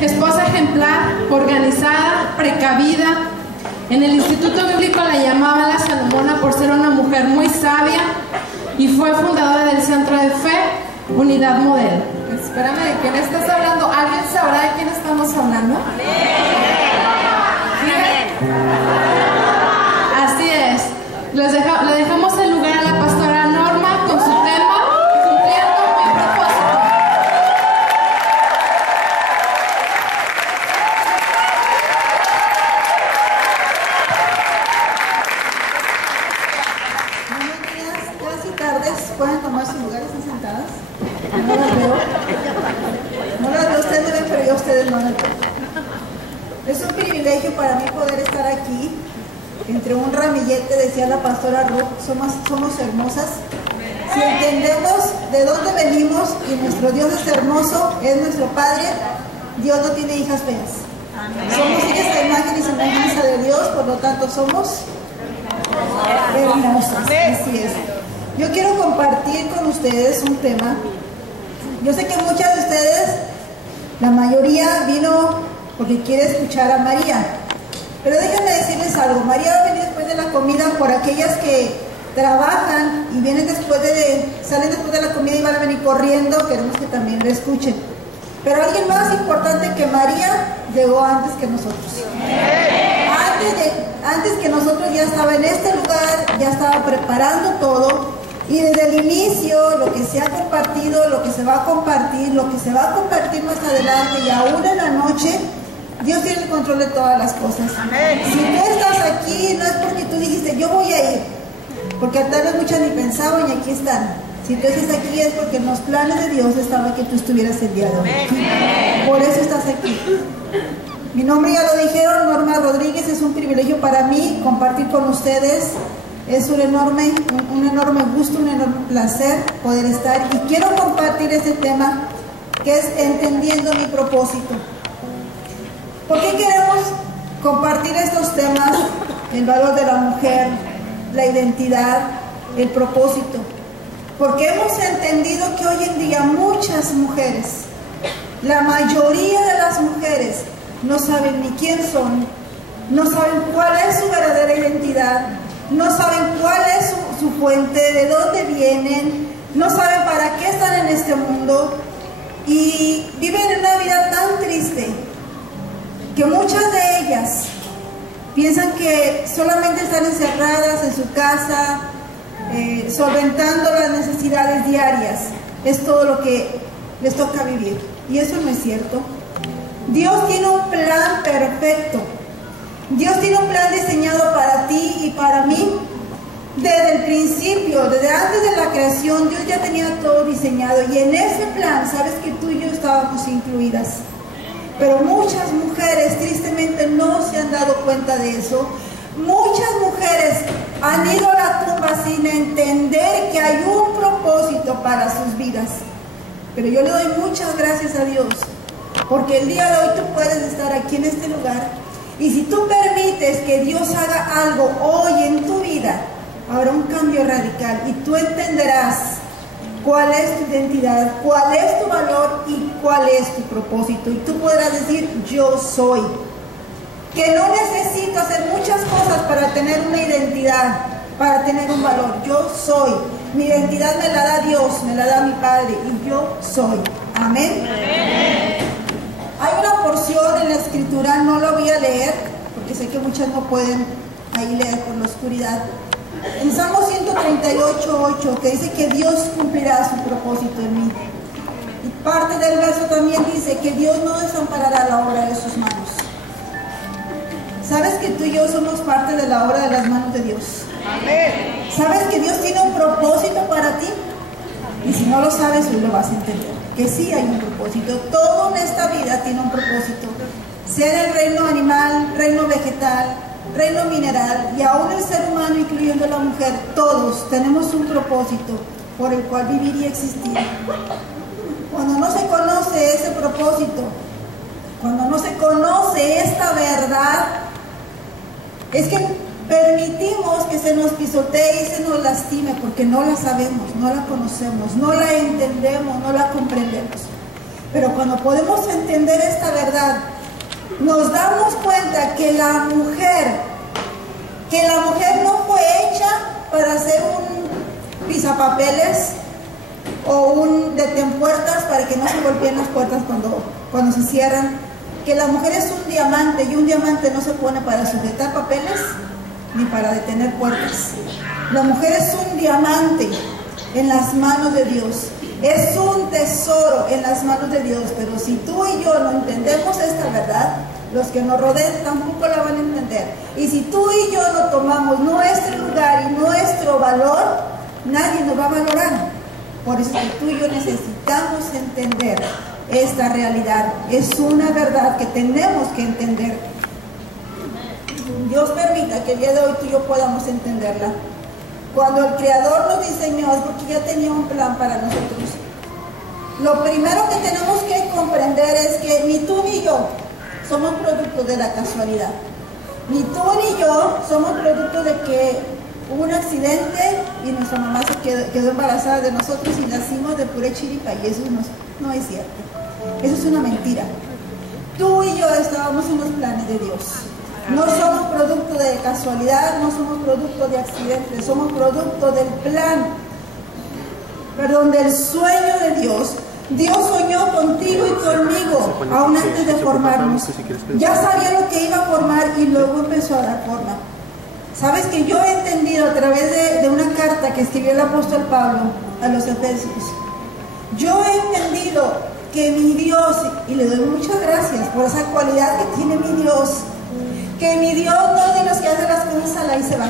esposa ejemplar, organizada, precavida. En el Instituto Bíblico la llamaban la Salomona por ser una mujer muy sabia y fue fundadora del Centro de Fe, Unidad Modelo. Espérame, ¿de quién estás hablando? ¿Alguien sabrá de quién estamos hablando? Así es. Le dejamos el lugar a la pastora Norma con su tema, Cumpliendo mi propósito. Buenos días, casi tardes. ¿Pueden tomar sus lugares y sentadas? No las veo. No las veo, ustedes me ven, pero yo a ustedes no las veo. Es un privilegio para mí poder estar aquí. Entre un ramillete, decía la pastora Ruth, somos hermosas. Si entendemos de dónde venimos y nuestro Dios es hermoso, es nuestro Padre, Dios no tiene hijas feas. Somos hijas a imagen y semejanza de Dios, por lo tanto somos hermosas. Así es. Yo quiero compartir con ustedes un tema. Yo sé que muchas de ustedes, la mayoría vino porque quiere escuchar a María. Pero déjenme decirles algo, María va a venir después de la comida por aquellas que trabajan y vienen salen después de la comida y van a venir corriendo, queremos que también lo escuchen. Pero alguien más importante que María llegó antes que nosotros. Antes que nosotros ya estaba en este lugar, ya estaba preparando todo, y desde el inicio lo que se ha compartido, lo que se va a compartir, lo que se va a compartir más adelante y aún en la noche, Dios tiene el control de todas las cosas. Amén. Si tú estás aquí, no es porque tú dijiste, yo voy a ir, porque tal vez muchas ni pensaban y aquí están. Si tú estás aquí es porque en los planes de Dios estaba que tú estuvieras el día de hoy. Por eso estás aquí. Mi nombre ya lo dijeron, Norma Rodríguez. Es un privilegio para mí compartir con ustedes. Es un enorme gusto, un enorme placer poder estar. Y quiero compartir este tema que es entendiendo mi propósito. ¿Por qué queremos compartir estos temas? El valor de la mujer, la identidad, el propósito. Porque hemos entendido que hoy en día muchas mujeres, la mayoría de las mujeres, no saben ni quién son, no saben cuál es su verdadera identidad, no saben cuál es su fuente, de dónde vienen, no saben para qué están en este mundo y viven una vida tan triste que muchas de ellas piensan que solamente están encerradas en su casa, solventando las necesidades diarias. Es todo lo que les toca vivir. Y eso no es cierto. Dios tiene un plan perfecto. Dios tiene un plan diseñado para ti y para mí. Desde el principio, desde antes de la creación, Dios ya tenía todo diseñado. Y en ese plan, sabes que tú y yo estábamos incluidas. Pero muchas mujeres tristemente no se han dado cuenta de eso. Muchas mujeres han ido a la tumba sin entender que hay un propósito para sus vidas. Pero yo le doy muchas gracias a Dios, porque el día de hoy tú puedes estar aquí en este lugar. Y si tú permites que Dios haga algo hoy en tu vida, habrá un cambio radical y tú entenderás cuál es tu identidad, cuál es tu valor y cuál es tu propósito. Y tú podrás decir, yo soy. Que no necesito hacer muchas cosas para tener una identidad, para tener un valor. Yo soy. Mi identidad me la da Dios, me la da mi Padre y yo soy. Amén. Amén. Hay una porción en la Escritura, no la voy a leer, porque sé que muchas no pueden ahí leer por la oscuridad. En Salmo 138:8, que dice que Dios cumplirá su propósito en mí. Y parte del verso también dice que Dios no desamparará la obra de sus manos. ¿Sabes que tú y yo somos parte de la obra de las manos de Dios? Amén. ¿Sabes que Dios tiene un propósito para ti? Y si no lo sabes, hoy lo vas a entender. Que sí hay un propósito. Todo en esta vida tiene un propósito. Sea en el reino animal, reino vegetal, reino mineral y aún el ser humano, incluyendo la mujer, todos tenemos un propósito por el cual vivir y existir. Cuando no se conoce ese propósito, cuando no se conoce esta verdad, es que permitimos que se nos pisotee y se nos lastime porque no la sabemos, no la conocemos, no la entendemos, no la comprendemos. Pero cuando podemos entender esta verdad, nos damos cuenta que la mujer no fue hecha para hacer un pisapapeles o un detenpuertas para que no se golpeen las puertas cuando se cierran. Que la mujer es un diamante, y un diamante no se pone para sujetar papeles ni para detener puertas. La mujer es un diamante en las manos de Dios. Es un tesoro en las manos de Dios. Pero si tú y yo no entendemos esta verdad, los que nos rodean tampoco la van a entender. Y si tú y yo no tomamos nuestro lugar y nuestro valor, nadie nos va a valorar. Por eso es que tú y yo necesitamos entender esta realidad. Es una verdad que tenemos que entender. Dios permita que el día de hoy tú y yo podamos entenderla. Cuando el Creador nos diseñó es porque ya tenía un plan para nosotros. Lo primero que tenemos que comprender es que ni tú ni yo somos producto de la casualidad. Ni tú ni yo somos producto de que hubo un accidente y nuestra mamá se quedó embarazada de nosotros y nacimos de pura chiripa, y eso no es cierto. Eso es una mentira. Tú y yo estábamos en los planes de Dios. No somos producto de casualidad, no somos producto de accidentes, somos producto del plan, del sueño de Dios. Dios soñó contigo y conmigo aún antes de formarnos. Ya sabía lo que iba a formar y luego empezó a dar forma. Sabes que yo he entendido a través de una carta que escribió el apóstol Pablo a los Efesios. Yo he entendido que mi Dios, y le doy muchas gracias por esa cualidad que tiene mi Dios, que mi Dios no es de los que hace las cosas a la y se va,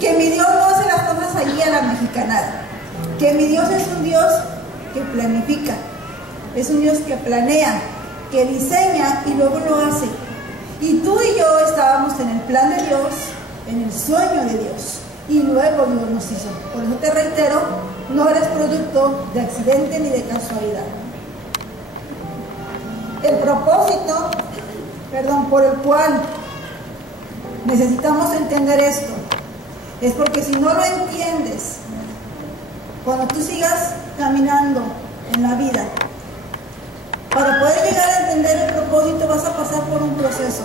que mi Dios no hace las cosas allí a la mexicanada, que mi Dios es un Dios que planifica, es un Dios que planea, que diseña y luego lo hace. Y tú y yo estábamos en el plan de Dios, en el sueño de Dios, y luego Dios nos hizo. Por eso te reitero, no eres producto de accidente ni de casualidad. El propósito, por el cual necesitamos entender esto, es porque si no lo entiendes, cuando tú sigas caminando en la vida, para poder llegar a entender el propósito vas a pasar por un proceso.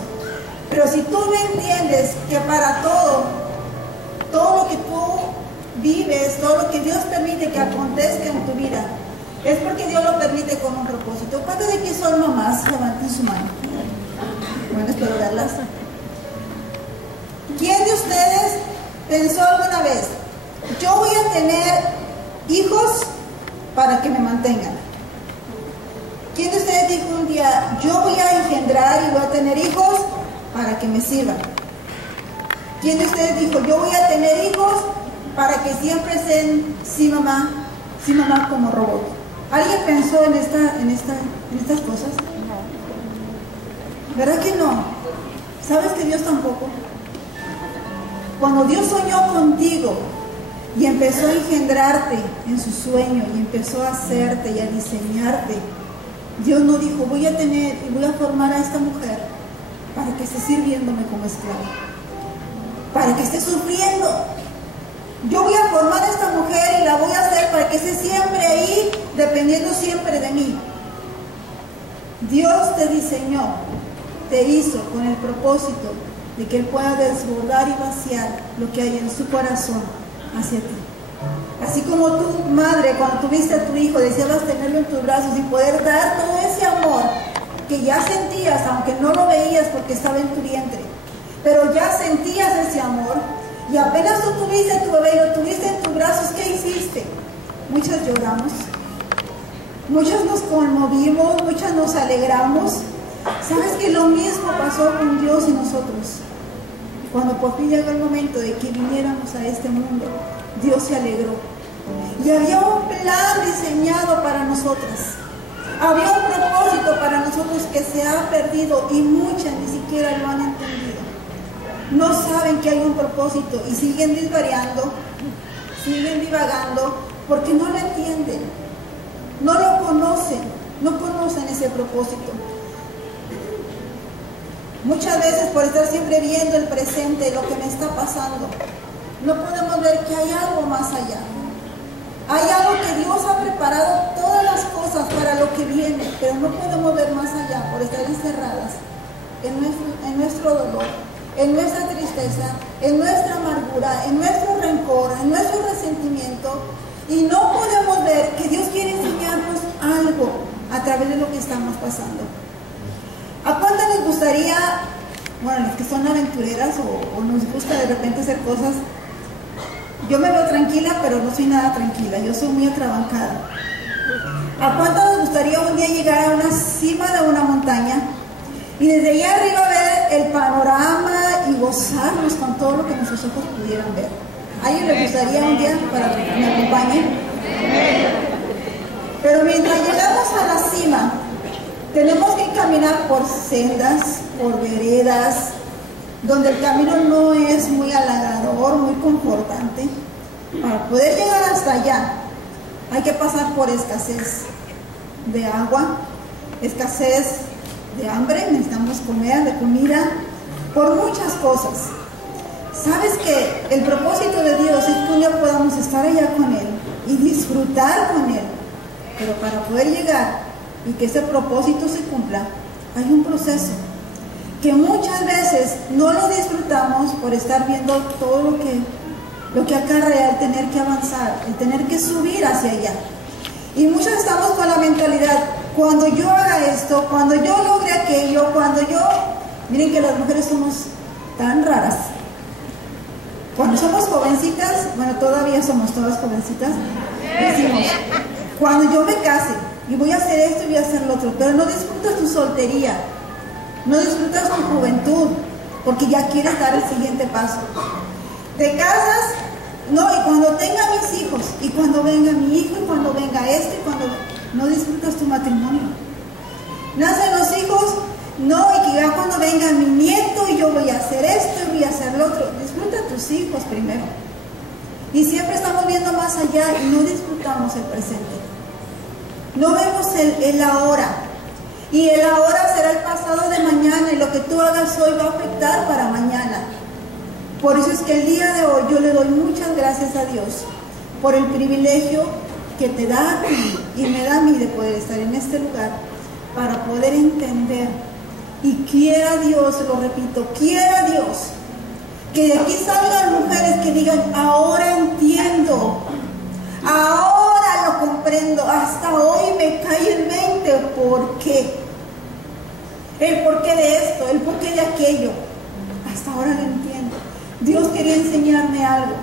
Pero si tú no entiendes que para todo lo que tú vives, todo lo que Dios permite que acontezca en tu vida, es porque Dios lo permite con un propósito. ¿Cuántos de aquí son mamás? Levanten su mano. Bueno, espero verlas. ¿Quién de ustedes pensó alguna vez, yo voy a tener hijos para que me mantengan? ¿Quién de ustedes dijo un día, yo voy a engendrar y voy a tener hijos para que me sirvan? ¿Quién de ustedes dijo, yo voy a tener hijos para que siempre estén sí mamá como robot? ¿Alguien pensó en estas cosas? ¿Verdad que no? ¿Sabes que Dios tampoco? Cuando Dios soñó contigo y empezó a engendrarte en su sueño y empezó a hacerte y a diseñarte, Dios no dijo, voy a tener y voy a formar a esta mujer para que esté sirviéndome como esclava, para que esté sufriendo. Yo voy a formar a esta mujer y la voy a hacer para que esté siempre ahí, dependiendo siempre de mí. Dios te diseñó, te hizo con el propósito de que Él pueda desbordar y vaciar lo que hay en su corazón hacia ti. Así como tu madre, cuando tuviste a tu hijo, deseabas tenerlo en tus brazos y poder dar todo ese amor que ya sentías, aunque no lo veías porque estaba en tu vientre, pero ya sentías ese amor. Y apenas tú tuviste a tu bebé y lo tuviste en tus brazos, ¿qué hiciste? Muchas lloramos, muchas nos conmovimos, muchas nos alegramos. ¿Sabes que lo mismo pasó con Dios y nosotros? Cuando por fin llegó el momento de que viniéramos a este mundo, Dios se alegró. Y había un plan diseñado para nosotras. Había un propósito para nosotros que se ha perdido y muchas ni siquiera lo han entendido. No saben que hay un propósito y siguen disvariando, siguen divagando porque no lo entienden, no lo conocen, no conocen ese propósito. Muchas veces por estar siempre viendo el presente, lo que me está pasando, no podemos ver que hay algo más allá. Hay algo que Dios ha preparado todas las cosas para lo que viene, pero nuestro dolor, en nuestra tristeza, en nuestra amargura, en nuestro rencor, en nuestro resentimiento, y no podemos ver que Dios quiere enseñarnos algo a través de lo que estamos pasando. ¿A cuántas les gustaría, bueno, las que son aventureras o nos gusta de repente hacer cosas? Yo me veo tranquila, pero no soy nada tranquila, yo soy muy atrabancada. ¿A cuántas nos gustaría un día llegar a una cima de una montaña y desde allá arriba ver el panorama y gozarnos con todo lo que nuestros ojos pudieran ver? ¿A alguien le gustaría un día para que me acompañe? Pero mientras llegamos a la cima, tenemos que caminar por sendas, por veredas, donde el camino no es muy halagador, muy confortante. Para poder llegar hasta allá, hay que pasar por escasez de agua, escasez de hambre, necesitamos comer, de comida, por muchas cosas. ¿Sabes que el propósito de Dios es que un día podamos estar allá con Él y disfrutar con Él? Pero para poder llegar y que ese propósito se cumpla, hay un proceso que muchas veces no lo disfrutamos por estar viendo todo lo que acarrea el tener que avanzar, el tener que subir hacia allá. Y muchos estamos con la mentalidad, cuando yo haga esto, cuando yo logre aquello, cuando yo... Miren que las mujeres somos tan raras. Cuando somos jovencitas, bueno, todavía somos todas jovencitas, decimos, cuando yo me case y voy a hacer esto y voy a hacer lo otro, pero no disfrutas tu soltería, no disfrutas tu juventud, porque ya quieres dar el siguiente paso. Te casas, no, y cuando tenga mis hijos, y cuando venga mi hijo, y cuando venga este, y cuando... No disfrutas tu matrimonio. Nacen los hijos, no, y que ya cuando venga mi nieto, y yo voy a hacer esto, y voy a hacer lo otro. Disfruta a tus hijos primero. Y siempre estamos viendo más allá, y no disfrutamos el presente. No vemos el ahora. Y el ahora será el pasado de mañana, y lo que tú hagas hoy va a afectar para mañana. Por eso es que el día de hoy yo le doy muchas gracias a Dios por el privilegio que te da a ti y me da a mí de poder estar en este lugar para poder entender. Y quiera Dios, lo repito, quiera Dios que de aquí salgan mujeres que digan, ahora entiendo, ahora lo comprendo, hasta hoy me cae el 20, ¿por qué? El porqué de esto, el porqué de aquello, hasta ahora lo entiendo. Dios quería enseñarme algo.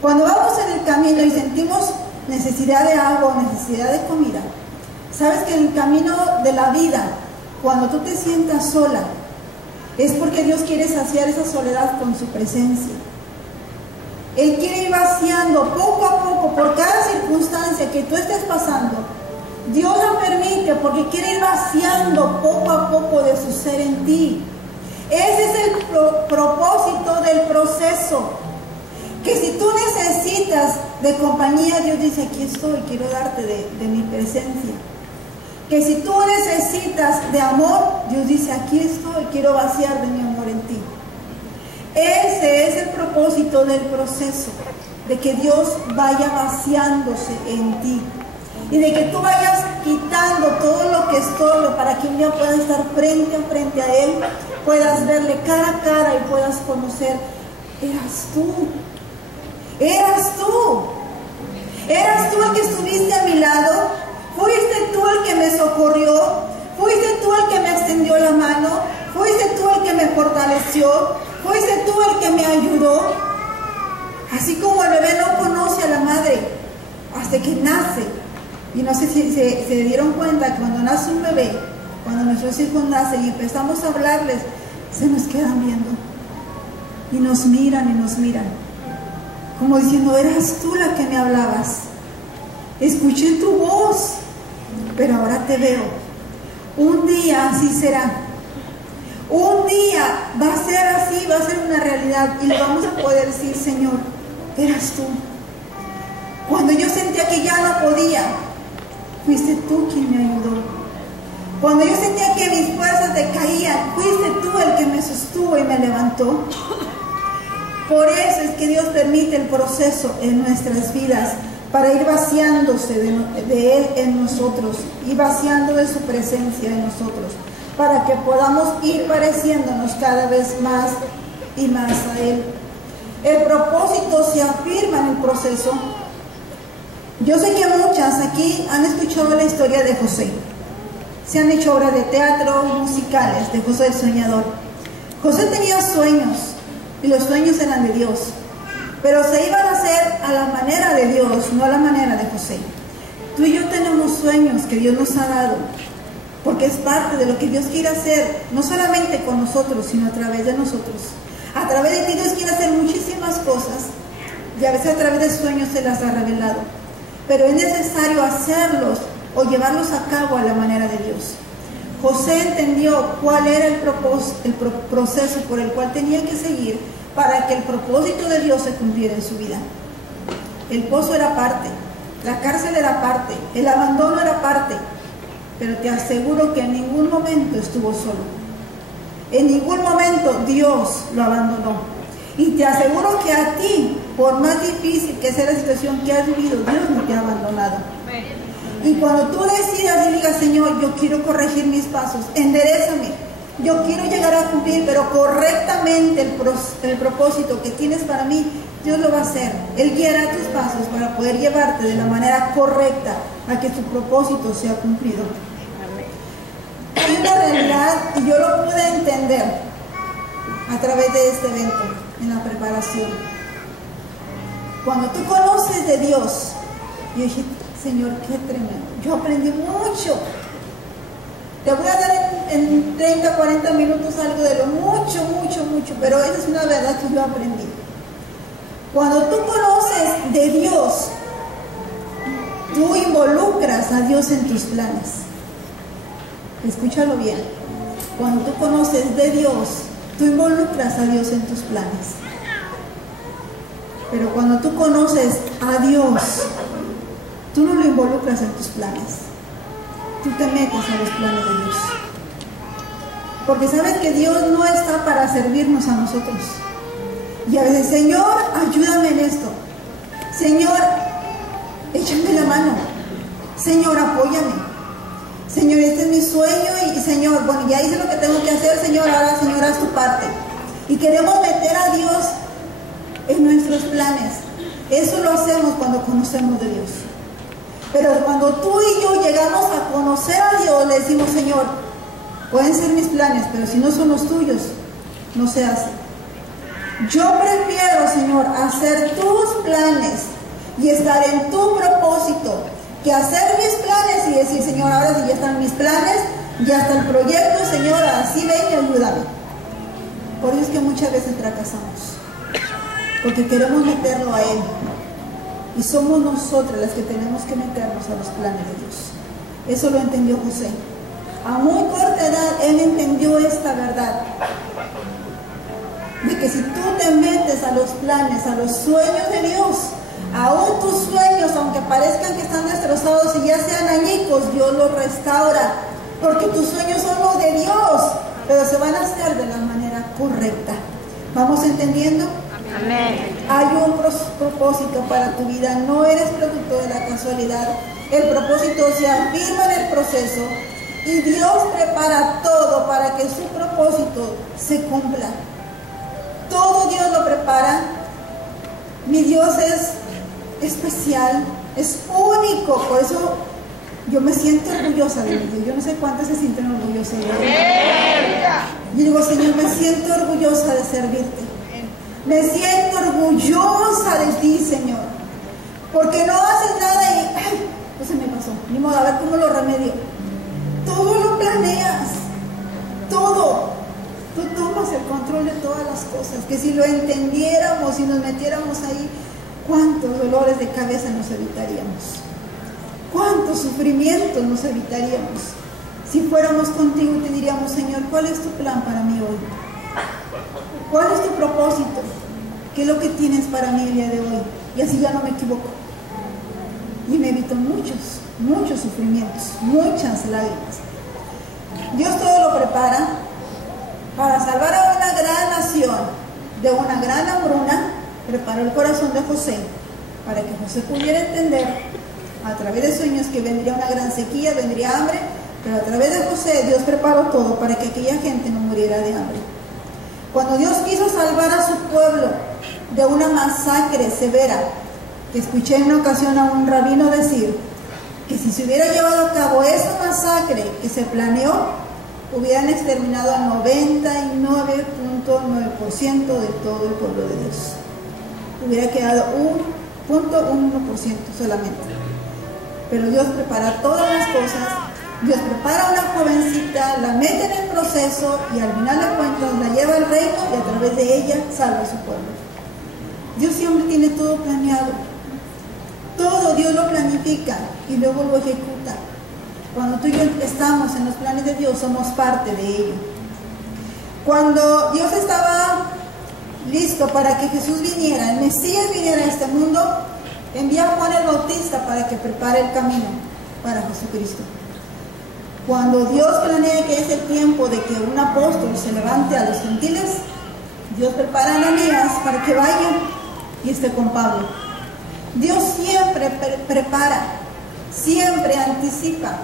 Cuando vamos en el camino y sentimos necesidad de agua, necesidad de comida, sabes que en el camino de la vida, cuando tú te sientas sola, es porque Dios quiere saciar esa soledad con su presencia. Él quiere ir vaciando poco a poco, por cada circunstancia que tú estés pasando. Dios lo permite porque quiere ir vaciando poco a poco de su ser en ti. Ese es el propósito del proceso. Que si tú necesitas de compañía, Dios dice, aquí estoy, quiero darte de mi presencia. Que si tú necesitas de amor, Dios dice, aquí estoy, quiero vaciar de mi amor en ti. Ese es el propósito del proceso, de que Dios vaya vaciándose en ti. Y de que tú vayas quitando todo lo que estorbe para que un día puedas estar frente a frente a Él, puedas verle cara a cara y puedas conocer, eras tú. Eras tú. Eras tú el que estuviste a mi lado. Fuiste tú el que me socorrió. Fuiste tú el que me extendió la mano. Fuiste tú el que me fortaleció. Fuiste tú el que me ayudó. Así como el bebé no conoce a la madre hasta que nace. Y no sé si se dieron cuenta que cuando nace un bebé, cuando nuestros hijos nacen y empezamos a hablarles, se nos quedan viendo. Y nos miran y nos miran. Como diciendo, eras tú la que me hablabas. Escuché tu voz, pero ahora te veo. Un día así será. Un día va a ser así, va a ser una realidad. Y le vamos a poder decir, Señor, eras tú. Cuando yo sentía que ya no podía, fuiste tú quien me ayudó. Cuando yo sentía que mis fuerzas decaían, fuiste tú el que me sostuvo y me levantó. Por eso es que Dios permite el proceso en nuestras vidas, para ir vaciándose de Él en nosotros, y vaciando de su presencia en nosotros, para que podamos ir pareciéndonos cada vez más y más a Él. El propósito se afirma en el proceso. Yo sé que muchas aquí han escuchado la historia de José. Se han hecho obras de teatro, musicales, de José el Soñador. José tenía sueños, y los sueños eran de Dios, pero se iban a hacer a la manera de Dios, no a la manera de José. Tú y yo tenemos sueños que Dios nos ha dado, porque es parte de lo que Dios quiere hacer, no solamente con nosotros, sino a través de nosotros. A través de ti Dios quiere hacer muchísimas cosas, y a veces a través de sueños se las ha revelado, pero es necesario hacerlos o llevarlos a cabo a la manera de Dios. José entendió cuál era el proceso por el cual tenía que seguir para que el propósito de Dios se cumpliera en su vida. El pozo era parte, la cárcel era parte, el abandono era parte, pero te aseguro que en ningún momento estuvo solo. En ningún momento Dios lo abandonó. Y te aseguro que a ti, por más difícil que sea la situación que has vivido, Dios no te ha abandonado. Y cuando tú decidas y digas, Señor, yo quiero corregir mis pasos, enderézame, yo quiero llegar a cumplir, pero correctamente el propósito que tienes para mí, Dios lo va a hacer. Él guiará tus pasos para poder llevarte de la manera correcta a que tu propósito sea cumplido. Hay una realidad, y yo lo pude entender a través de este evento, en la preparación. Cuando tú conoces de Dios, yo dije, Señor, qué tremendo. Yo aprendí mucho. Te voy a dar en 30, 40 minutos algo de lo mucho, pero esa es una verdad que yo aprendí. Cuando tú conoces de Dios, tú involucras a Dios en tus planes. Escúchalo bien. Cuando tú conoces de Dios, tú involucras a Dios en tus planes. Pero cuando tú conoces a Dios, tú no lo involucras en tus planes. Tú te metes a los planes de Dios. Porque sabes que Dios no está para servirnos a nosotros. Y a veces, Señor, ayúdame en esto. Señor, échame la mano. Señor, apóyame. Señor, este es mi sueño y Señor, bueno, ya hice lo que tengo que hacer, Señor, ahora, Señor, haz tu parte. Y queremos meter a Dios en nuestros planes. Eso lo hacemos cuando conocemos de Dios. Pero cuando tú y yo llegamos a conocer a Dios, le decimos, Señor, pueden ser mis planes, pero si no son los tuyos, no se hace. Yo prefiero, Señor, hacer tus planes y estar en tu propósito, que hacer mis planes y decir, Señor, ahora sí ya están mis planes, ya está el proyecto, Señor, así ven y ayúdame. Por eso es que muchas veces fracasamos, porque queremos meterlo a Él. Y somos nosotras las que tenemos que meternos a los planes de Dios. Eso lo entendió José. A muy corta edad, él entendió esta verdad. De que si tú te metes a los planes, a los sueños de Dios, aún tus sueños, aunque parezcan que están destrozados y ya sean añicos, Dios los restaura. Porque tus sueños son los de Dios, pero se van a hacer de la manera correcta. ¿Vamos entendiendo? Amén. Hay un propósito para tu vida, no eres producto de la casualidad. El propósito se afirma en el proceso y Dios prepara todo para que su propósito se cumpla. Todo Dios lo prepara. Mi Dios es especial, es único, por eso yo me siento orgullosa de mi Dios. Yo no sé cuántos se sienten orgullosos de Dios. Yo digo, Señor, me siento orgullosa de servirte. Me siento orgullosa de ti, Señor, porque no haces nada y, ay, no se me pasó, ni modo, a ver cómo lo remedio. Todo lo planeas, todo. Tú tomas el control de todas las cosas, que si lo entendiéramos y nos metiéramos ahí, cuántos dolores de cabeza nos evitaríamos, cuántos sufrimientos nos evitaríamos. Si fuéramos contigo y te diríamos, Señor, ¿cuál es tu plan para mí hoy? ¿Cuál es tu propósito? ¿Qué es lo que tienes para mí el día de hoy? Y así ya no me equivoco. Y me evito muchos sufrimientos, muchas lágrimas. Dios todo lo prepara para salvar a una gran nación de una gran hambruna. Preparó el corazón de José para que José pudiera entender a través de sueños que vendría una gran sequía, vendría hambre, Pero a través de José, Dios preparó todo para que aquella gente no muriera de hambre. Cuando Dios quiso salvar a su pueblo de una masacre severa, que escuché en una ocasión a un rabino decir que si se hubiera llevado a cabo esa masacre que se planeó, hubieran exterminado al 99.9% de todo el pueblo de Dios. Hubiera quedado 1.1% solamente. Pero Dios prepara todas las cosas. Dios prepara a una jovencita, la mete en el proceso y al final de cuentas la lleva al reino y a través de ella salva a su pueblo. Dios siempre tiene todo planeado. Todo Dios lo planifica y luego lo ejecuta. Cuando tú y yo estamos en los planes de Dios, somos parte de ello. Cuando Dios estaba listo para que Jesús viniera, el Mesías viniera a este mundo, envía a Juan el Bautista para que prepare el camino para Jesucristo. Cuando Dios planea que es el tiempo de que un apóstol se levante a los gentiles, Dios prepara a Ananías para que vaya y esté con Pablo. Dios siempre prepara, siempre anticipa,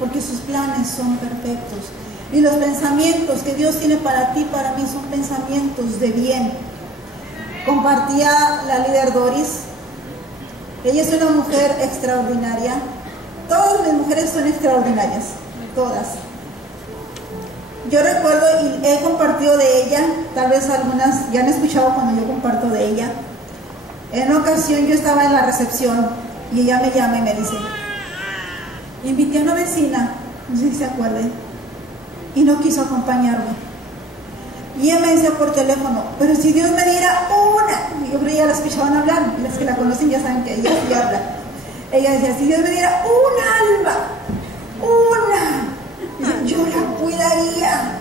porque sus planes son perfectos. Y los pensamientos que Dios tiene para ti, para mí, son pensamientos de bien. Compartía la líder Doris. Ella es una mujer extraordinaria. Todas mis mujeres son extraordinarias, todas. Yo recuerdo y he compartido de ella, tal vez algunas ya han escuchado cuando yo comparto de ella. En una ocasión yo estaba en la recepción y ella me llama y me dice: invité a una vecina, no sé si se acuerden, y no quiso acompañarme. Y ella me decía por teléfono: pero si Dios me diera una. Y yo creo que ya la escuchaban hablar, y las que la conocen ya saben que ella sí habla. Ella decía: si Dios me diera un alma, una, yo la cuidaría,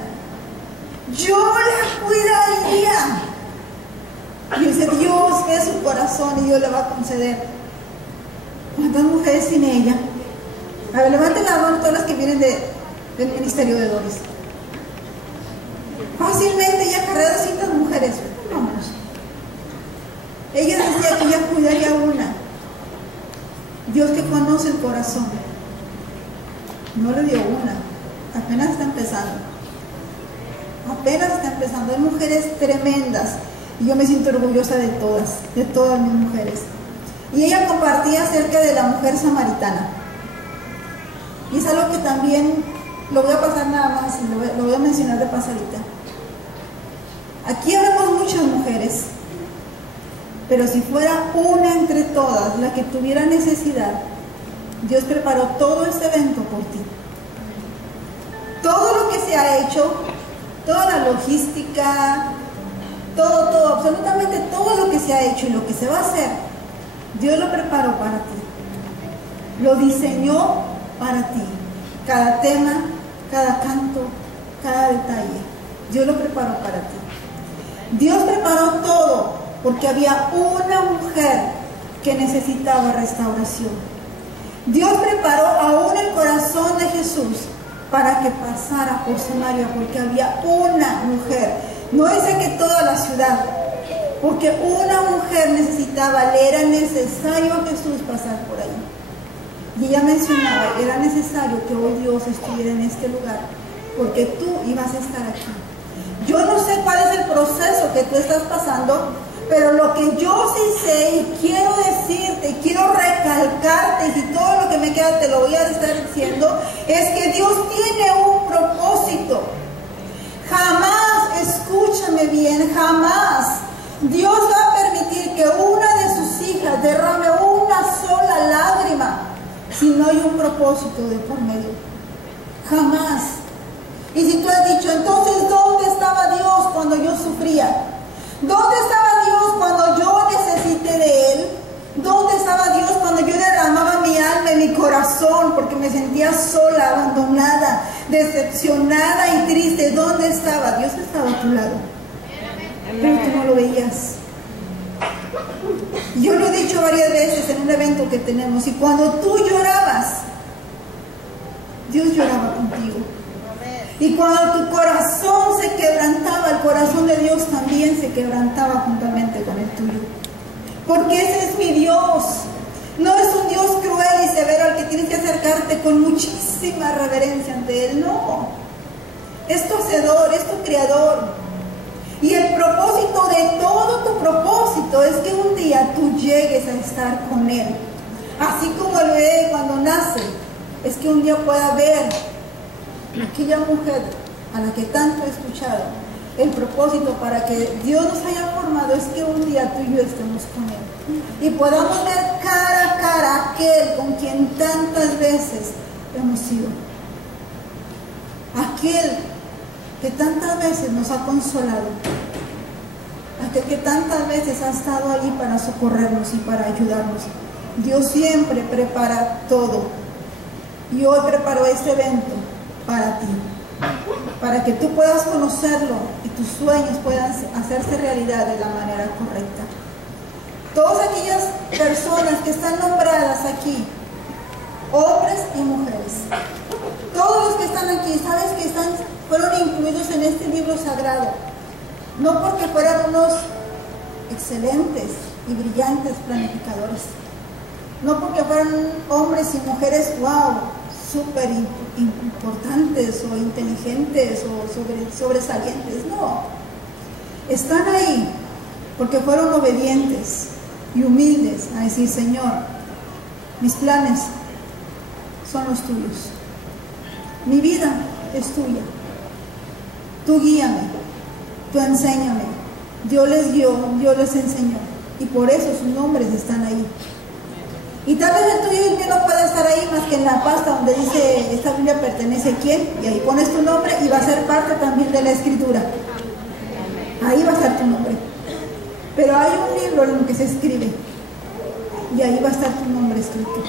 yo la cuidaría. Y dice: Dios ve su corazón y Dios le va a conceder. ¿Cuántas mujeres sin ella? A ver, levanten la mano todas las que vienen del ministerio de Doris. Fácilmente ella cargaba 200 mujeres. Vámonos. Ella decía que ella cuidaría una. Dios que conoce el corazón no le dio una, apenas está empezando. Apenas está empezando. Hay mujeres tremendas y yo me siento orgullosa de todas mis mujeres. Y ella compartía acerca de la mujer samaritana. Y es algo que también lo voy a pasar nada más y lo voy a mencionar de pasadita. Aquí habemos muchas mujeres, pero si fuera una entre todas la que tuviera necesidad, Dios preparó todo este evento por ti. Todo lo que se ha hecho, toda la logística, todo, absolutamente todo lo que se ha hecho y lo que se va a hacer, Dios lo preparó para ti. Lo diseñó para ti. Cada tema, cada canto, cada detalle, Dios lo preparó para ti. Dios preparó todo porque había una mujer que necesitaba restauración. Dios preparó aún el corazón de Jesús para que pasara por Samaria, porque había una mujer. No dice que toda la ciudad, porque una mujer necesitaba, le era necesario a Jesús pasar por ahí. Y ella mencionaba, era necesario que hoy Dios estuviera en este lugar, porque tú ibas a estar aquí. Yo no sé cuál es el proceso que tú estás pasando, pero lo que yo sí sé y quiero decirte, y quiero recalcarte, y si todo lo que me queda te lo voy a estar diciendo, es que Dios tiene un propósito. Jamás, escúchame bien, jamás Dios va a permitir que una de sus hijas derrame una sola lágrima si no hay un propósito de por medio. Jamás. Y si tú has dicho, entonces, ¿dónde estaba Dios cuando yo sufría? ¿Dónde estaba Dios cuando yo necesité de Él? ¿Dónde estaba Dios cuando yo derramaba mi alma y mi corazón porque me sentía sola, abandonada, decepcionada y triste? ¿Dónde estaba? Dios estaba a tu lado, pero tú no lo veías. Yo lo he dicho varias veces en un evento que tenemos, y cuando tú llorabas, Dios lloraba contigo. Y cuando tu corazón se quebrantaba, el corazón de Dios también se quebrantaba juntamente con el tuyo. Porque ese es mi Dios. No es un Dios cruel y severo al que tienes que acercarte con muchísima reverencia ante Él, no. Es tu hacedor, es tu creador. Y el propósito de todo tu propósito es que un día tú llegues a estar con Él. Así como el bebé cuando nace, es que un día pueda ver aquella mujer a la que tanto he escuchado. El propósito para que Dios nos haya formado es que un día tú y yo estemos con Él y podamos ver cara a cara a aquel con quien tantas veces hemos sido, aquel que tantas veces nos ha consolado, aquel que tantas veces ha estado allí para socorrernos y para ayudarnos. Dios siempre prepara todo, y hoy preparó este evento para ti, para que tú puedas conocerlo y tus sueños puedan hacerse realidad de la manera correcta. Todas aquellas personas que están nombradas aquí, hombres y mujeres, todos los que están aquí, sabes que fueron incluidos en este libro sagrado, no porque fueran unos excelentes y brillantes planificadores, no porque fueran hombres y mujeres, wow, súper importantes o inteligentes o sobresalientes, no. Están ahí porque fueron obedientes y humildes a decir: Señor, mis planes son los tuyos, mi vida es tuya, tú guíame, tú enséñame. Dios les guió, Dios les enseñó, y por eso sus nombres están ahí. Y tal vez el tuyo y el mío no puede estar ahí más que en la pasta donde dice: esta Biblia pertenece a quién, y ahí pones tu nombre y va a ser parte también de la escritura. Ahí va a estar tu nombre. Pero hay un libro en el que se escribe y ahí va a estar tu nombre escrito,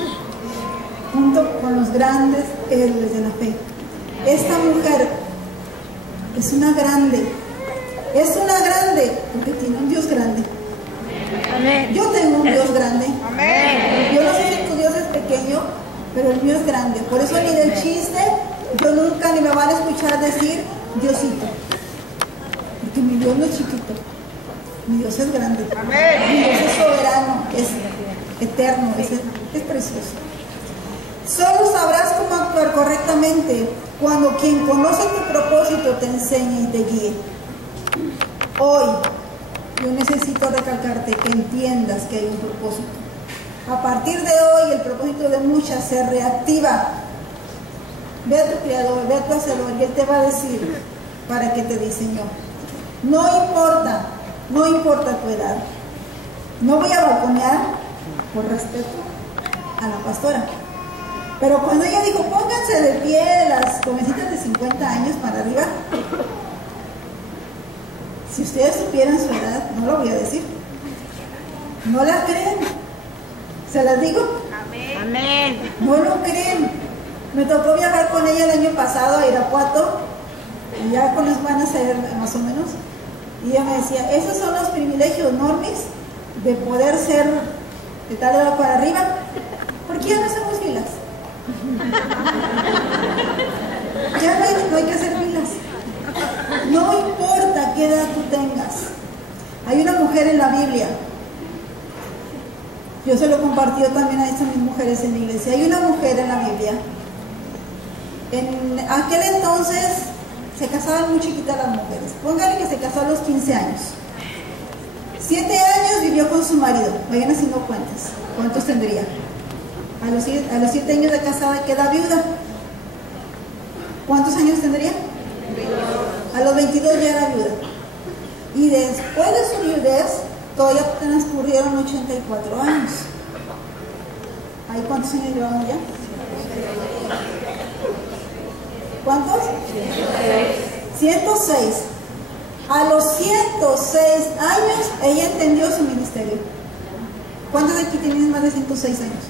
junto con los grandes héroes de la fe. Esta mujer es una grande porque tiene un Dios grande. Amén. Yo tengo un Dios grande. Amén. Yo no sé si tu Dios es pequeño, pero el mío es grande. Por eso ni del chiste yo nunca ni me van a escuchar decir Diosito, porque mi Dios no es chiquito, mi Dios es grande. Amén. Mi Dios es soberano, es eterno, es precioso. Solo sabrás cómo actuar correctamente cuando quien conoce tu propósito te enseñe y te guíe. Hoy yo necesito recalcarte que entiendas que hay un propósito. A partir de hoy el propósito de muchas se reactiva. Ve a tu Creador, ve a tu Hacedor y Él te va a decir para qué te diseñó. No importa tu edad. No voy a balconear por respeto a la pastora, pero cuando ella dijo: pónganse de pie las jovencitas de 50 años para arriba, si ustedes supieran su edad, no lo voy a decir, no la creen, se las digo. Amén. No lo creen. Me tocó viajar con ella el año pasado a Irapuato, y ya con las van a ser más o menos, y ella me decía: esos son los privilegios normis de poder ser de tal edad para arriba, porque ya no hacemos filas. Ya no hay que hacer filas. No importa qué edad tú tengas. Hay una mujer en la Biblia, yo se lo compartí también a estas mis mujeres en la iglesia. Hay una mujer en la Biblia. En aquel entonces se casaban muy chiquitas las mujeres. Póngale que se casó a los 15 años. 7 años vivió con su marido. Vayan haciendo cuentas. ¿Cuántos tendría? A los 7 años de casada queda viuda. ¿Cuántos años tendría? 22. A los 22 ya era viuda. Y después de su viudez todavía transcurrieron 84 años. ¿Ahí cuántos años llevamos ya? ¿Cuántos? 106. A los 106 años ella entendió su ministerio. ¿Cuántos de aquí tienen más de 106 años?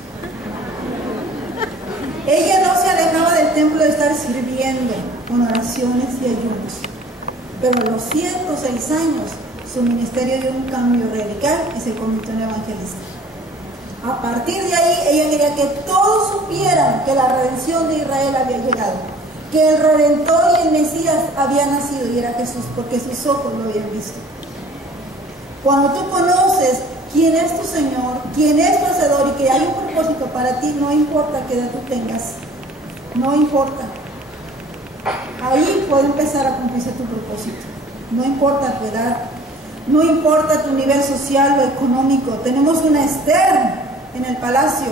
Ella no se alejaba del templo de estar sirviendo con oraciones y ayunos, pero a los 106 años su ministerio dio un cambio radical y se convirtió en evangelista. A partir de ahí ella quería que todos supieran que la redención de Israel había llegado, que el Redentor y el Mesías había nacido, y era Jesús, porque sus ojos lo habían visto. Cuando tú conoces quién es tu Señor, quién es tu Hacedor y que hay un propósito para ti, no importa qué edad tú tengas, no importa. Ahí puede empezar a cumplirse tu propósito. No importa tu edad, no importa tu nivel social o económico. Tenemos una Esther en el palacio,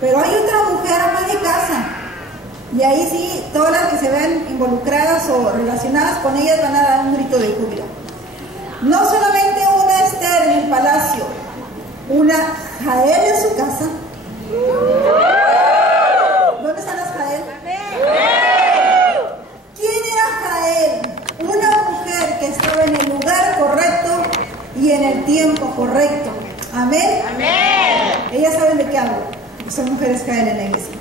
pero hay otra mujer ama de casa. Y ahí sí, todas las que se ven involucradas o relacionadas con ellas van a dar un grito de júbilo. No solamente una Esther en el palacio, una Jael en su casa. ¿Dónde están las Jael? ¿Quién era Jael? Una mujer que estaba en el lugar correcto y en el tiempo correcto. Amén. Amén. Ellas saben de qué hablo. Son mujeres Jael en la iglesia.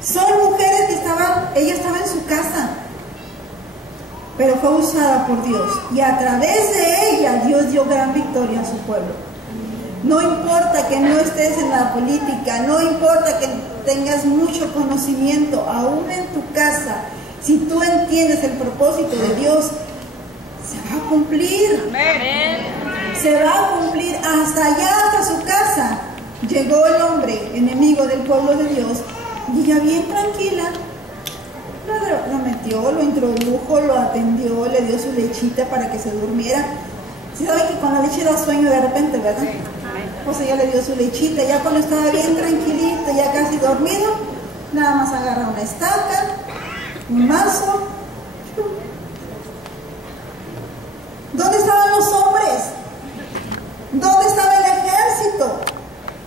Son mujeres que ella estaba en su casa, pero fue usada por Dios. Y a través de ella, Dios dio gran victoria a su pueblo. No importa que no estés en la política, no importa que tengas mucho conocimiento, aún en tu casa, si tú entiendes el propósito de Dios, se va a cumplir. Amén. Se va a cumplir hasta allá, hasta su casa. Llegó el hombre enemigo del pueblo de Dios y ella bien tranquila lo metió, lo introdujo, lo atendió, le dio su lechita para que se durmiera. ¿Sí saben que con la leche da sueño de repente, verdad? Pues ella le dio su lechita, ya cuando estaba bien tranquilito, ya casi dormido, nada más agarra una estaca, un mazo. ¿Dónde estaban los hombres? ¿Dónde estaba el ejército?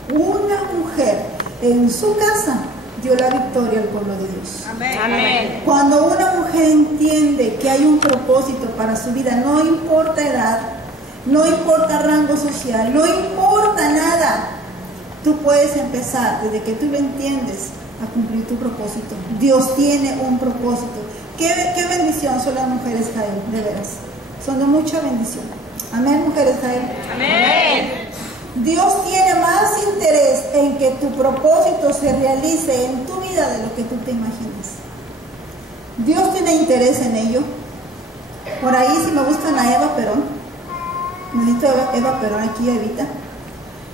Una mujer en su casa dio la victoria al pueblo de Dios. Amén. Amén. Cuando una mujer entiende que hay un propósito para su vida, no importa edad, no importa rango social, no importa nada, tú puedes empezar desde que tú lo entiendes a cumplir tu propósito. Dios tiene un propósito. Qué bendición son las mujeres Jael, de veras. Son de mucha bendición. Amén, mujeres Jael. Amén. Dios tiene más interés en que tu propósito se realice en tu vida de lo que tú te imaginas. Dios tiene interés en ello. Por ahí, si me buscan a Eva Perón, necesito a Eva Perón aquí, Evita.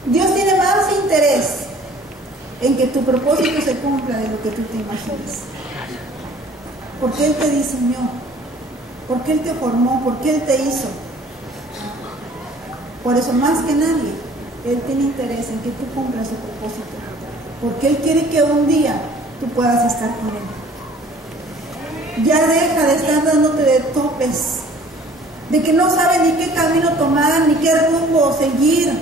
Dios tiene más interés en que tu propósito se cumpla de lo que tú te imaginas. Porque Él te diseñó, porque Él te formó, porque Él te hizo. Por eso, más que nadie, Él tiene interés en que tú cumplas su propósito, porque Él quiere que un día tú puedas estar con Él. Ya deja de estar dándote de topes, de que no sabes ni qué camino tomar, ni qué rumbo seguir.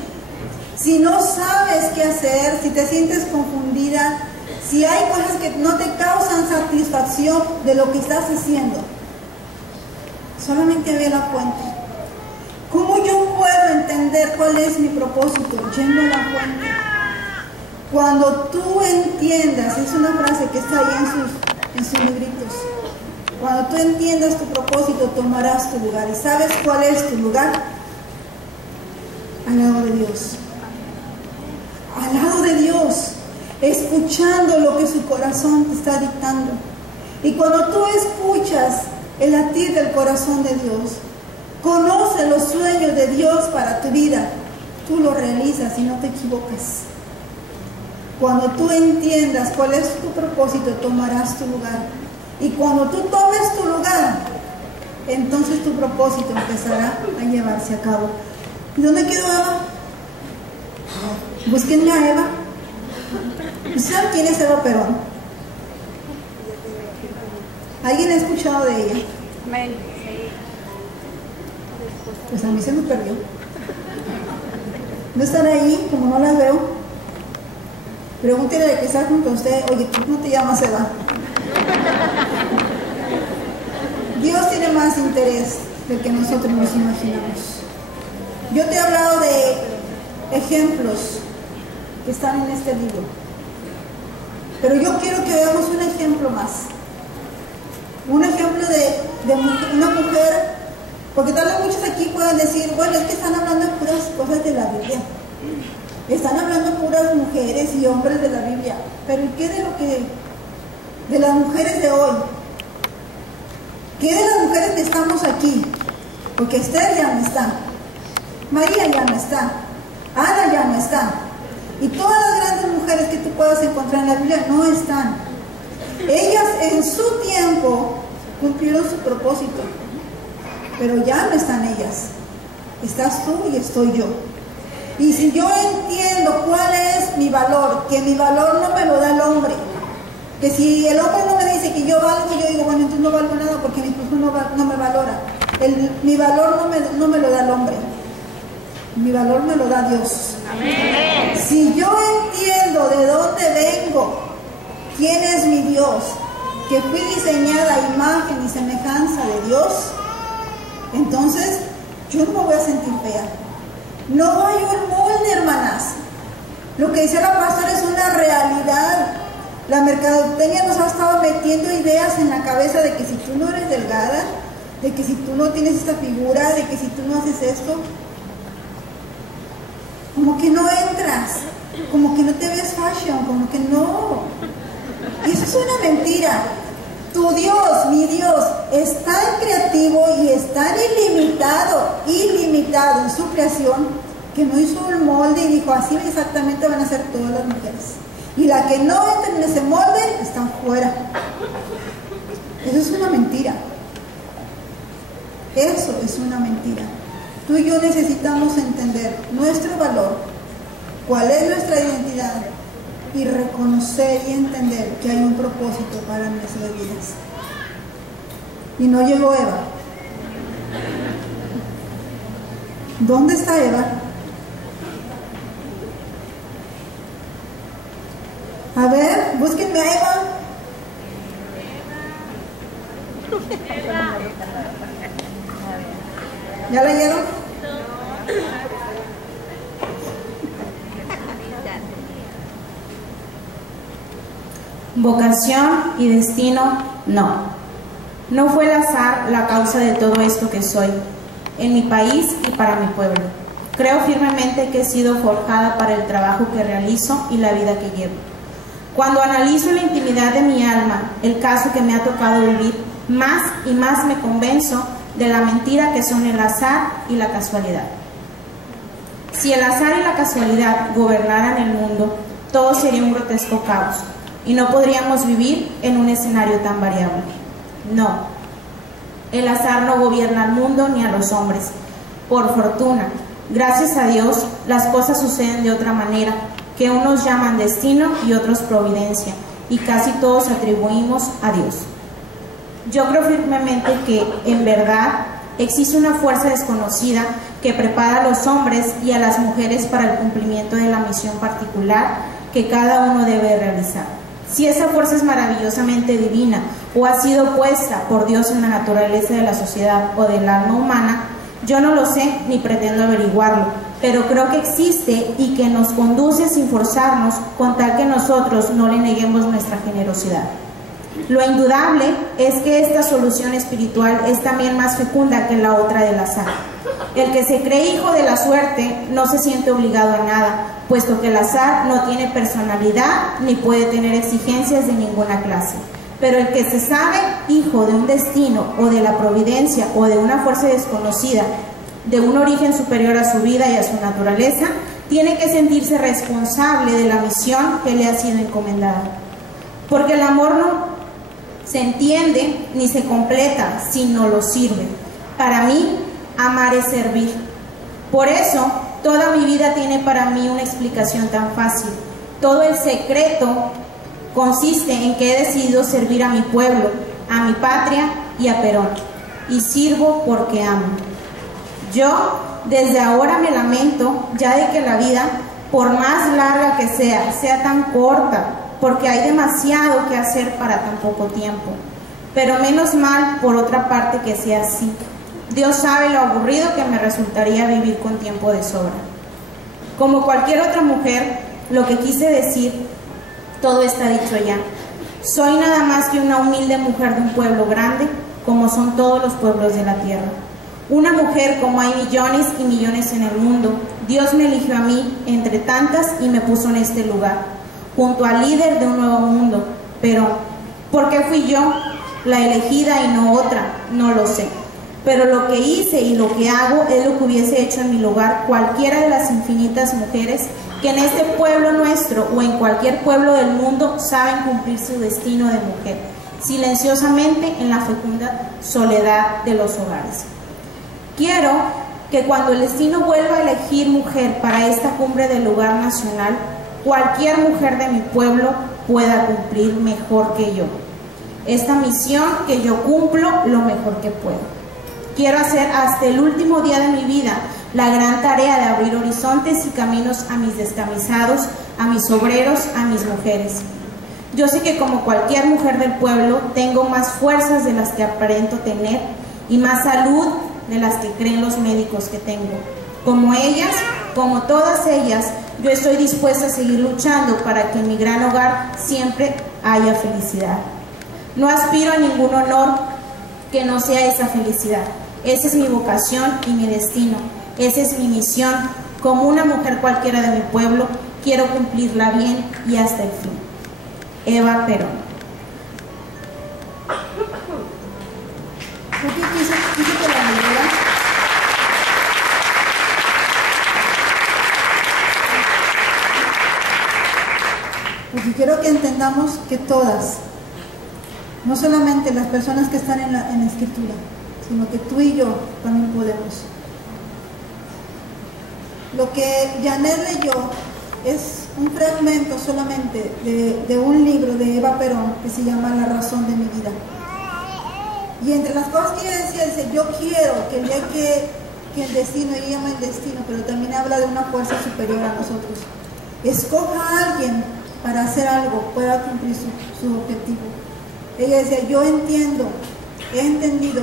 Si no sabes qué hacer, si te sientes confundida, si hay cosas que no te causan satisfacción de lo que estás haciendo, solamente ve la fuente. ¿Cómo yo puedo entender cuál es mi propósito? Yendo a la fuente. Cuando tú entiendas, es una frase que está ahí en sus libritos. Cuando tú entiendas tu propósito, tomarás tu lugar. ¿Y sabes cuál es tu lugar? Al lado de Dios. Al lado de Dios, escuchando lo que su corazón te está dictando. Y cuando tú escuchas el latir del corazón de Dios, conoce los sueños de Dios para tu vida, tú lo realizas y no te equivocas. Cuando tú entiendas cuál es tu propósito, tomarás tu lugar. Y cuando tú tomes tu lugar, entonces tu propósito empezará a llevarse a cabo. ¿Y dónde quedó Eva? Búsquenme a Eva. ¿Saben quién es Eva Perón? ¿Alguien ha escuchado de ella? Pues a mí se me perdió. ¿No están ahí? Como no las veo. Pregúntele de que está junto a usted. Oye, ¿tú no te llamas Eva? Dios tiene más interés del que nosotros nos imaginamos. Yo te he hablado de ejemplos que están en este libro, pero yo quiero que veamos un ejemplo más. Un ejemplo de una mujer, porque tal vez muchos aquí puedan decir, bueno, es que están hablando de puras cosas de la Biblia. Están hablando de puras mujeres y hombres de la Biblia. Pero ¿y qué de las mujeres de hoy? ¿Qué de las mujeres que estamos aquí? Porque Esther ya no está, María ya no está, Ana ya no está. Y todas las grandes mujeres que tú puedas encontrar en la Biblia no están. Ellas en su tiempo cumplieron su propósito, pero ya no están ellas. Estás tú y estoy yo. Y si yo entiendo cuál es mi valor, que mi valor no me lo da el hombre, que si el hombre no me dice que yo valgo, yo digo, bueno, entonces no valgo nada porque mi esposo no me valora. Mi valor no me lo da el hombre, mi valor me lo da Dios. Amén. Si yo entiendo de dónde vengo, quién es mi Dios, que fui diseñada a imagen y semejanza de Dios, entonces yo no me voy a sentir fea. No hay un molde, hermanas. Lo que dice la pastora es una realidad. La mercadotecnia nos ha estado metiendo ideas en la cabeza de que si tú no eres delgada, de que si tú no tienes esta figura, de que si tú no haces esto, como que no entras, como que no te ves fashion, como que no. Y eso es una mentira. Tu Dios, mi Dios, es tan creativo y es tan ilimitado en su creación, que no hizo un molde y dijo, así exactamente van a ser todas las mujeres. Y las que no entren en ese molde, están fuera. Eso es una mentira. Eso es una mentira. Tú y yo necesitamos entender nuestro valor, cuál es nuestra identidad, y reconocer y entender que hay un propósito para nuestras vidas. Y no llegó Eva. ¿Dónde está Eva? A ver, búsquenme a Eva. ¿Ya la leyeron? Vocación y destino, no. No fue el azar la causa de todo esto que soy, en mi país y para mi pueblo. Creo firmemente que he sido forjada para el trabajo que realizo y la vida que llevo. Cuando analizo en la intimidad de mi alma el caso que me ha tocado vivir, más y más me convenzo de la mentira que son el azar y la casualidad. Si el azar y la casualidad gobernaran el mundo, todo sería un grotesco caos y no podríamos vivir en un escenario tan variable. No, el azar no gobierna al mundo ni a los hombres. Por fortuna, gracias a Dios, las cosas suceden de otra manera, que unos llaman destino y otros providencia, y casi todos atribuimos a Dios. Yo creo firmemente que, en verdad, existe una fuerza desconocida que prepara a los hombres y a las mujeres para el cumplimiento de la misión particular que cada uno debe realizar. Si esa fuerza es maravillosamente divina o ha sido puesta por Dios en la naturaleza de la sociedad o del alma humana, yo no lo sé ni pretendo averiguarlo, pero creo que existe y que nos conduce sin forzarnos con tal que nosotros no le neguemos nuestra generosidad. Lo indudable es que esta solución espiritual es también más fecunda que la otra del azar. El que se cree hijo de la suerte no se siente obligado a nada, puesto que el azar no tiene personalidad ni puede tener exigencias de ninguna clase. Pero el que se sabe hijo de un destino o de la providencia o de una fuerza desconocida, de un origen superior a su vida y a su naturaleza, tiene que sentirse responsable de la misión que le ha sido encomendada. Porque el amor no se entiende ni se completa si no lo sirve. Para mí, amar es servir. Por eso, toda mi vida tiene para mí una explicación tan fácil. Todo el secreto consiste en que he decidido servir a mi pueblo, a mi patria y a Perón. Y sirvo porque amo. Yo, desde ahora me lamento ya de que la vida, por más larga que sea tan corta, porque hay demasiado que hacer para tan poco tiempo. Pero menos mal, por otra parte, que sea así. Dios sabe lo aburrido que me resultaría vivir con tiempo de sobra. Como cualquier otra mujer, lo que quise decir, todo está dicho ya. Soy nada más que una humilde mujer de un pueblo grande, como son todos los pueblos de la tierra. Una mujer como hay millones y millones en el mundo. Dios me eligió a mí entre tantas y me puso en este lugar, junto al líder de un nuevo mundo. Pero, ¿por qué fui yo la elegida y no otra? No lo sé. pero lo que hice y lo que hago es lo que hubiese hecho en mi lugar cualquiera de las infinitas mujeres que en este pueblo nuestro o en cualquier pueblo del mundo saben cumplir su destino de mujer, silenciosamente en la fecunda soledad de los hogares. Quiero que cuando el destino vuelva a elegir mujer para esta cumbre del lugar nacional, cualquier mujer de mi pueblo pueda cumplir mejor que yo esta misión que yo cumplo lo mejor que puedo. Quiero hacer hasta el último día de mi vida la gran tarea de abrir horizontes y caminos a mis descamisados, a mis obreros, a mis mujeres. Yo sé que como cualquier mujer del pueblo tengo más fuerzas de las que aparento tener y más salud de las que creen los médicos que tengo. Como ellas, como todas ellas, yo estoy dispuesta a seguir luchando para que en mi gran hogar siempre haya felicidad. No aspiro a ningún honor que no sea esa felicidad. Esa es mi vocación y mi destino. Esa es mi misión. Como una mujer cualquiera de mi pueblo, quiero cumplirla bien y hasta el fin. Eva Perón. ¿Por qué quise que la leyera? Porque quiero que entendamos que todas, no solamente las personas que están en la escritura, sino que tú y yo también podemos. Lo que Janet leyó es un fragmento solamente de un libro de Eva Perón que se llama La razón de mi vida. Y entre las cosas que ella decía, dice, yo quiero que el día que el destino, ella llama el destino, pero también habla de una fuerza superior a nosotros, escoja a alguien para hacer algo, pueda cumplir su objetivo. Ella decía, yo he entendido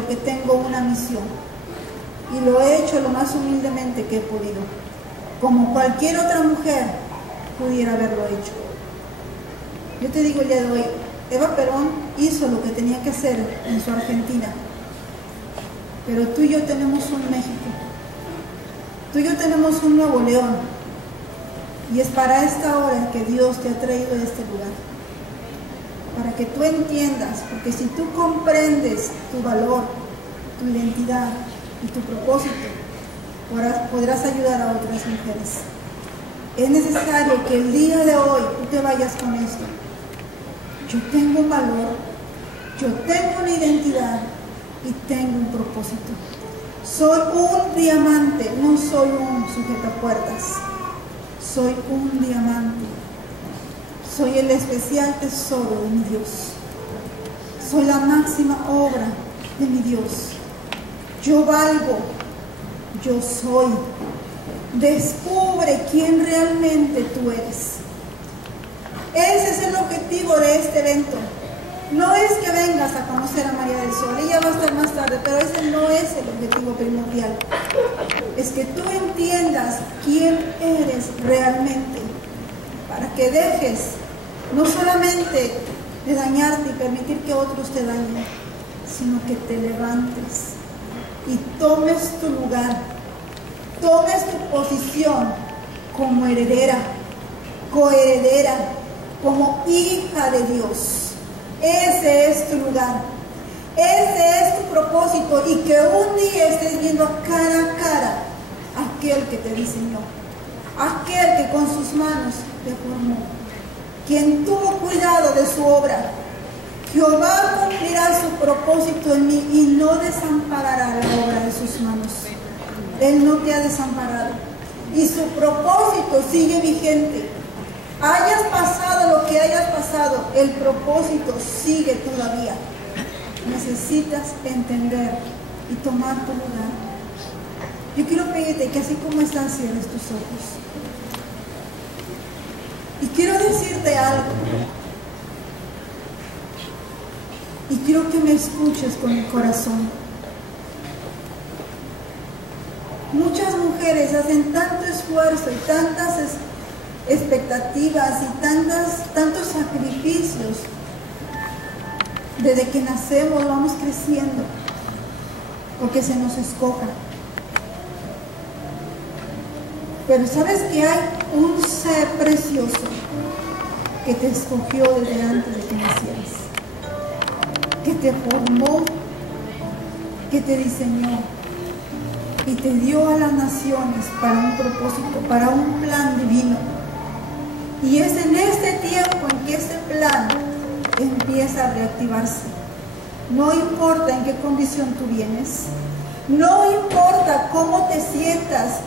que tengo una misión y lo he hecho lo más humildemente que he podido, como cualquier otra mujer pudiera haberlo hecho. Yo te digo el día de hoy, Eva Perón hizo lo que tenía que hacer en su Argentina, pero tú y yo tenemos un México, tú y yo tenemos un Nuevo León, y es para esta hora que Dios te ha traído a este lugar, para que tú entiendas, porque si tú comprendes tu valor, tu identidad y tu propósito, podrás ayudar a otras mujeres. Es necesario que el día de hoy tú te vayas con esto. Yo tengo un valor, yo tengo una identidad y tengo un propósito. Soy un diamante, no soy un sujetapuertas. Soy un diamante. Soy el especial tesoro de mi Dios. Soy la máxima obra de mi Dios. Yo valgo. Yo soy. Descubre quién realmente tú eres. Ese es el objetivo de este evento. No es que vengas a conocer a María del Sol, ella va a estar más tarde, pero ese no es el objetivo primordial. Es que tú entiendas quién eres realmente, para que dejes no solamente de dañarte y permitir que otros te dañen, sino que te levantes y tomes tu lugar, tomes tu posición como heredera, coheredera, como hija de Dios. Ese es tu lugar, ese es tu propósito, y que un día estés viendo cara a cara a aquel que te diseñó, aquel que con sus manos te formó, quien tuvo cuidado de su obra. Jehová cumplirá su propósito en mí y no desamparará la obra de sus manos. Él no te ha desamparado y su propósito sigue vigente. Hayas pasado lo que hayas pasado, el propósito sigue todavía. Necesitas entender y tomar tu lugar. Yo quiero pedirte que así como estás, cierres tus ojos. Y quiero decirte algo. Y quiero que me escuches con el corazón. Muchas mujeres hacen tanto esfuerzo y tantas expectativas y tantos sacrificios. Desde que nacemos vamos creciendo porque se nos escoja. Pero sabes que hay un ser precioso que te escogió desde antes de que nacieras, que te formó, que te diseñó y te dio a las naciones para un propósito, para un plan divino. Y es en este tiempo en que ese plan empieza a reactivarse. No importa en qué condición tú vienes, no importa cómo te sientas,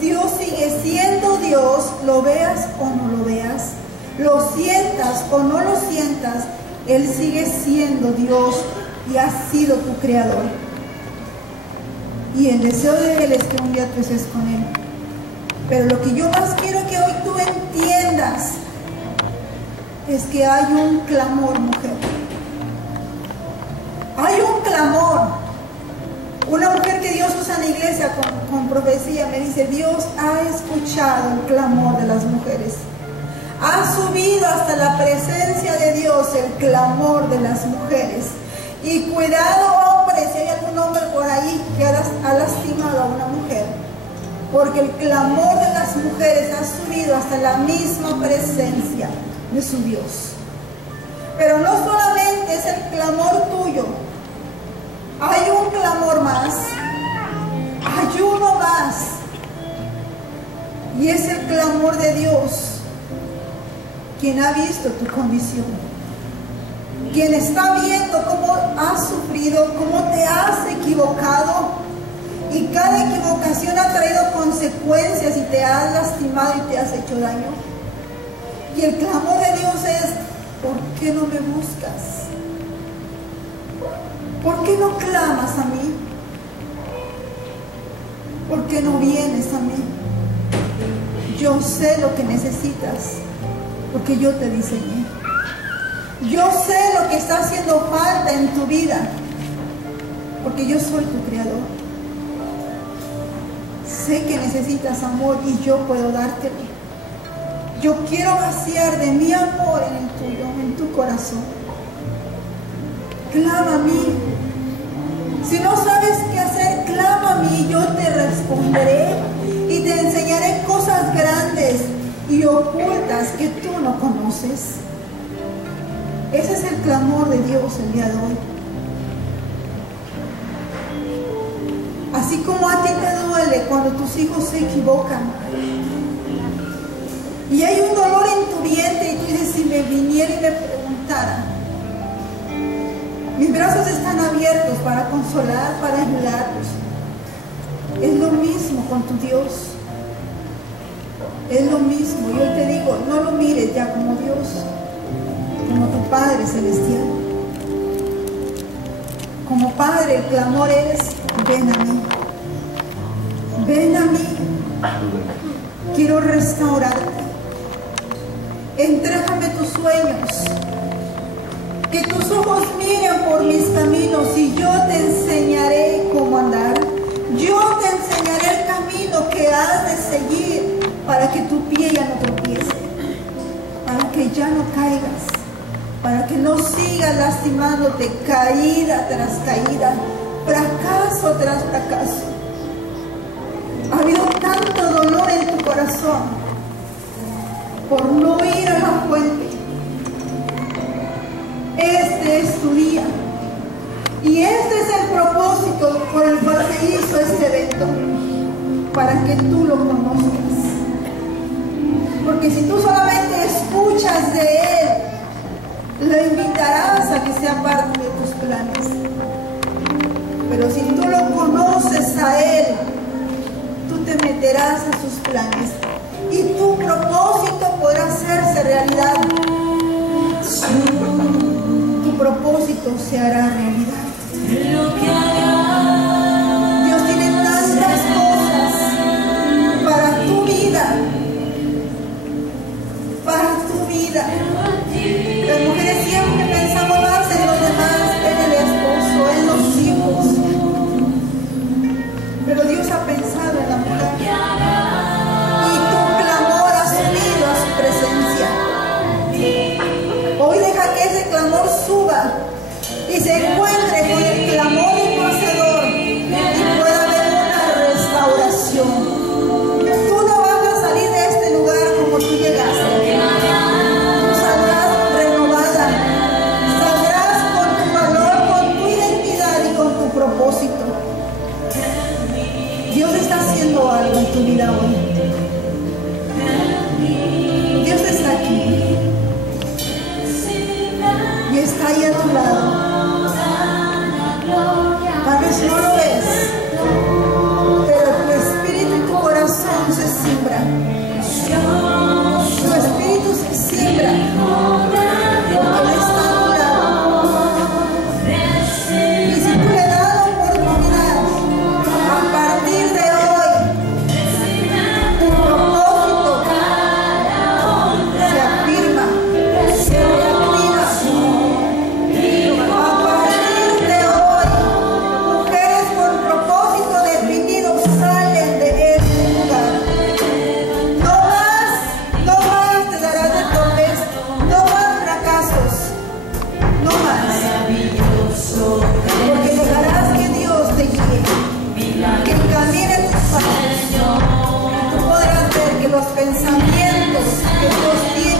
Dios sigue siendo Dios, lo veas o no lo veas, lo sientas o no lo sientas, Él sigue siendo Dios y ha sido tu creador. Y el deseo de Él es que un día tú estés con Él. Pero lo que yo más quiero que hoy tú entiendas es que hay un clamor, mujer. Hay un clamor. Una mujer que Dios usa en la iglesia con profecía me dice: Dios ha escuchado el clamor de las mujeres. Ha subido hasta la presencia de Dios el clamor de las mujeres. Y cuidado, hombres, si hay algún hombre por ahí que ha lastimado a una mujer, porque el clamor de las mujeres ha subido hasta la misma presencia de su Dios. Pero no solamente es el clamor tuyo, hay un clamor más, hay uno más, y es el clamor de Dios, quien ha visto tu condición, quien está viendo cómo has sufrido, cómo te has equivocado, y cada equivocación ha traído consecuencias y te has lastimado y te has hecho daño. Y el clamor de Dios es: ¿por qué no me buscas? ¿Por qué no clamas a mí? ¿Por qué no vienes a mí? Yo sé lo que necesitas, porque yo te diseñé. Yo sé lo que está haciendo falta en tu vida, porque yo soy tu creador. Sé que necesitas amor y yo puedo dártelo. Yo quiero vaciar de mi amor en el tuyo, en tu corazón. Clama a mí. Si no sabes qué hacer, clama a mí, yo te responderé y te enseñaré cosas grandes y ocultas que tú no conoces. Ese es el clamor de Dios el día de hoy. Así como a ti te duele cuando tus hijos se equivocan y hay un dolor en tu vientre y tú dices: si me viniera y me preguntara, mis brazos están abiertos para consolar, para ayudarlos. Es lo mismo con tu Dios. Es lo mismo. Y hoy te digo, no lo mires ya como Dios, como tu Padre Celestial. Como Padre, el clamor es: ven a mí. Ven a mí. Quiero restaurarte. Entrégame tus sueños. Que tus ojos miren por mis caminos y yo te enseñaré cómo andar. Yo te enseñaré el camino que has de seguir para que tu pie ya no tropiece, para que ya no caigas, para que no sigas lastimándote caída tras caída, fracaso tras fracaso. Ha habido tanto dolor en tu corazón por no ir a la fuente. Este es tu día. Y este es el propósito por el cual se hizo este evento, para que tú lo conozcas. Porque si tú solamente escuchas de Él, lo invitarás a que sea parte de tus planes. Pero si tú lo conoces a Él, tú te meterás a sus planes y tu propósito podrá hacerse realidad. Tu propósito se hará realidad. Dios tiene tantas cosas para tu vida, para tu vida. Las mujeres siempre pensamos más en los demás, en el esposo, en los hijos, pero Dios ha pensado en la mujer y tu clamor ha subido a su presencia. Hoy deja que ese clamor suba y se encuentre con el clamor de tu Hacedor y pueda haber una restauración. Tú no vas a salir de este lugar como tú llegaste. Tú saldrás renovada, saldrás con tu valor, con tu identidad y con tu propósito. vida hoy. Dios está aquí y está ahí a tu lado. Tal vez no lo ves, pero tu espíritu y tu corazón se siembran. Tu espíritu se siembra porque Él está a tu lado. Y si tú le das la oportunidad, a partir de hoy, tu propósito se afirma, se reactiva. A partir de hoy, mujeres con propósito definido salen de este lugar. No más te darás de topes, no más fracasos, no más. Porque dejarás que Dios te guíe, que encamine tus pasos. Tú podrás ver que los pensamientos que Dios tiene